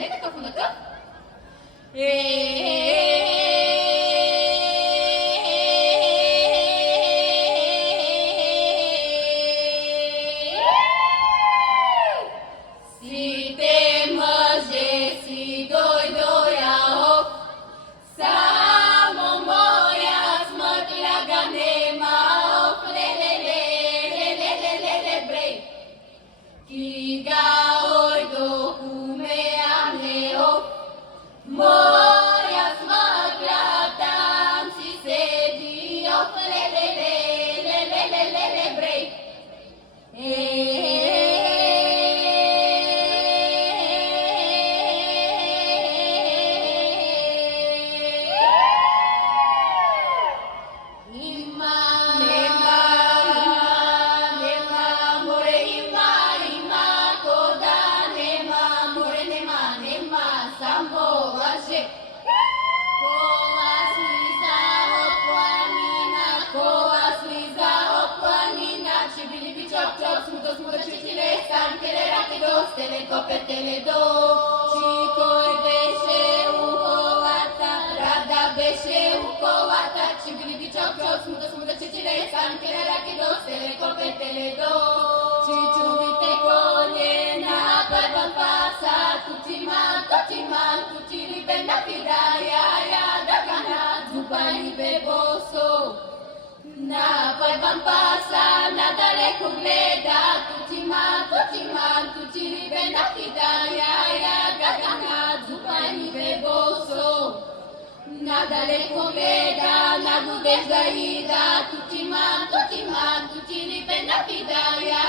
не такъв онакъв. Сите мъже си дойдоя, само моя смърт ляга нема, ле, брей. Кига ойдо уме амнео, моя смърт там си седи, ле, брей. Той беше у колата, рада беше у колата, чибили чок, смуда, чичиле, санкеле, раки до, стеле, копетеле до. Чичумите коне на първа паса, тучиман, тучили бе на фидая, дагана, зубани бе босо. На първа паса, надалеко гледа, тучиман, тучили бе на фидая, дагана, зубани бе босо. Надалеко гледа, на годежда ида, тучиман, тучили бе на фидая,